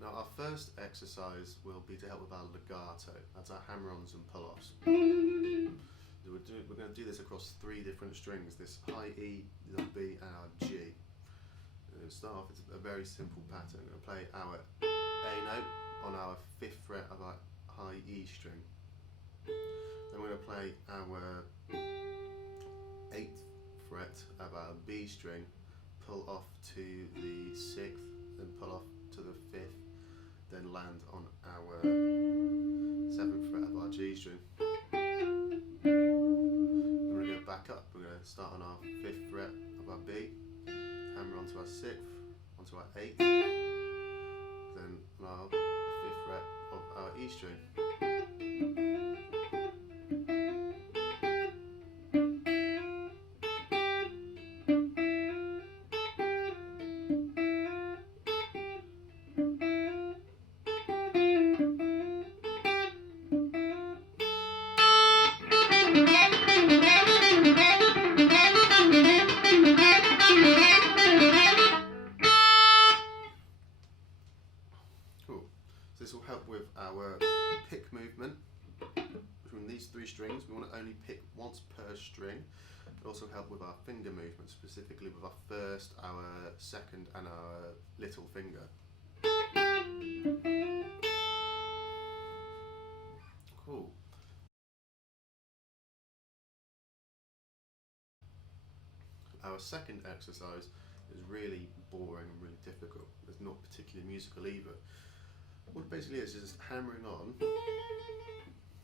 Now our first exercise will be to help with our legato. That's our hammer-ons and pull-offs. We're going to do this across 3 different strings, this high E, the B and our G. To start off, it's a very simple pattern. We're going to play our A note on our 5th fret of our high E string. Then we're going to play our 8th fret of our B string, pull off to the 6th, then pull off to the 5th, then land on our 7th fret of our G string. Then we're going to go back up. We're going to start on our 5th fret of our B, hammer onto our 6th, onto our 8th, then on our 5th fret of our E string. This will help with our pick movement between these 3 strings. We want to only pick once per string. It will also help with our finger movement, specifically with our 1st, our 2nd and our little finger. Cool. Our second exercise is really boring and really difficult. It's not particularly musical either. What it basically is just hammering on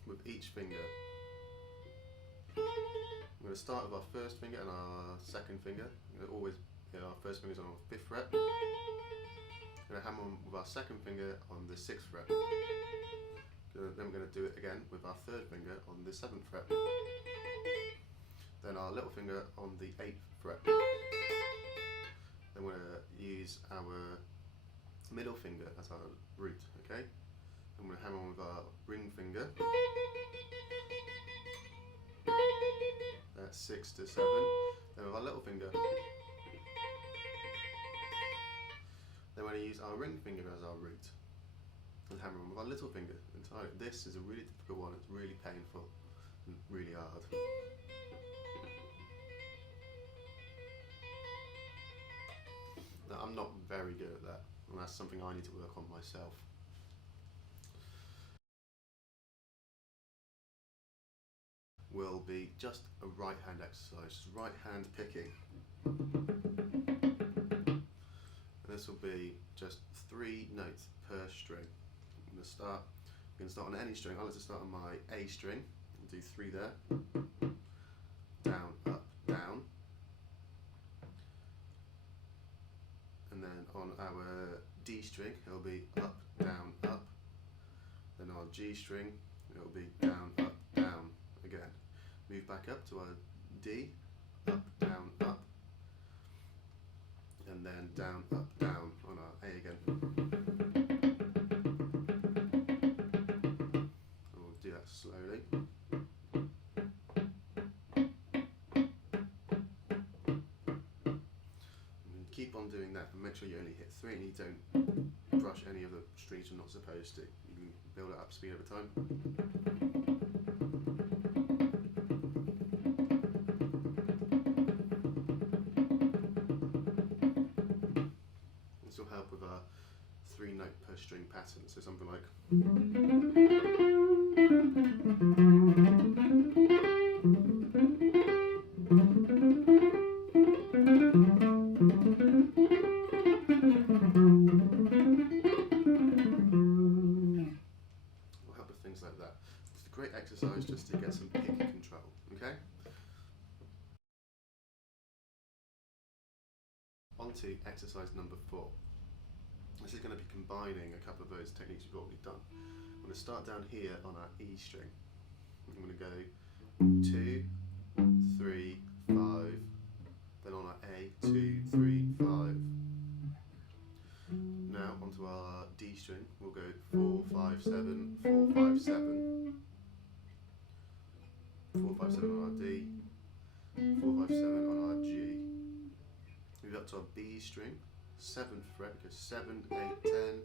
with each finger. I'm going to start with our 1st finger and our 2nd finger. Always, our 1st finger is on our 5th fret. I'm going to hammer on with our 2nd finger on the 6th fret. Then we're going to do it again with our 3rd finger on the 7th fret. Then our little finger on the 8th fret. Then we're going to use our middle finger as our root, okay? I'm going to hammer on with our ring finger. That's 6 to 7. Then with our little finger. Then we're going to use our ring finger as our root. And hammer on with our little finger entirely. This is a really difficult one, it's really painful and really hard. Now, I'm not very good at that, and that's something I need to work on myself. Will be just a right hand exercise, just right hand picking. And this will be just 3 notes per string. I'm going to start on any string. I like to start on my A string and do 3 there. Down, up, down. And then on our D string, it'll be up, down, up. Then on G string, it'll be down, up, down again. Move back up to our D, up, down, up. And then down, up, down on our A again. And we'll do that slowly. Keep on doing that and make sure you only hit 3 and you don't brush any of the strings you're not supposed to. You can build it up speed over time. This will help with our 3 note per string pattern, so something like like that. It's a great exercise just to get some pick control, okay? On to exercise number 4. This is going to be combining a couple of those techniques you've already done. I'm going to start down here on our E string. I'm going to go 2, 3, 5, then on our A, 2, 3, 5. Now onto our D string, we'll go 4, 5, 7, 4, 5, 7. 4, 5, 7 on our D, 4, 5, 7 on our G. Move up to our B string, 7th fret, go 7, 8, 10,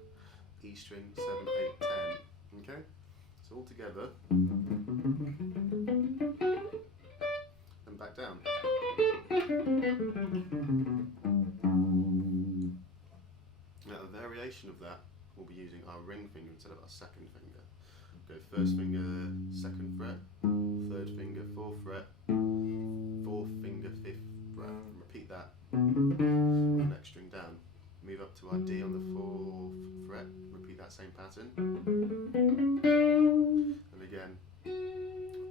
E string, 7, 8, 10. Okay? So all together. And back down. Now a variation of that, we'll be using our ring finger instead of our second finger. Go first finger, second fret, third finger, fourth fret, fourth finger, fifth fret, and repeat that on the next string down. Move up to our D on the fourth fret, repeat that same pattern, and again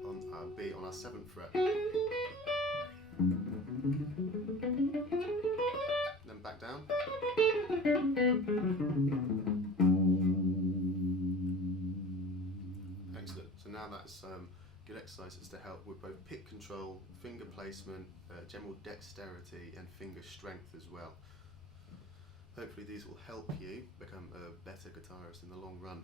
on our B on our seventh fret. Then back down. Excellent. So now that's good exercises to help with both pick control, finger placement, general dexterity and finger strength as well. Hopefully these will help you become a better guitarist in the long run.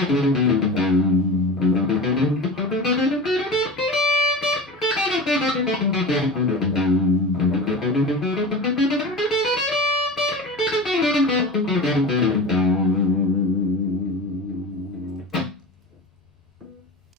Thank you.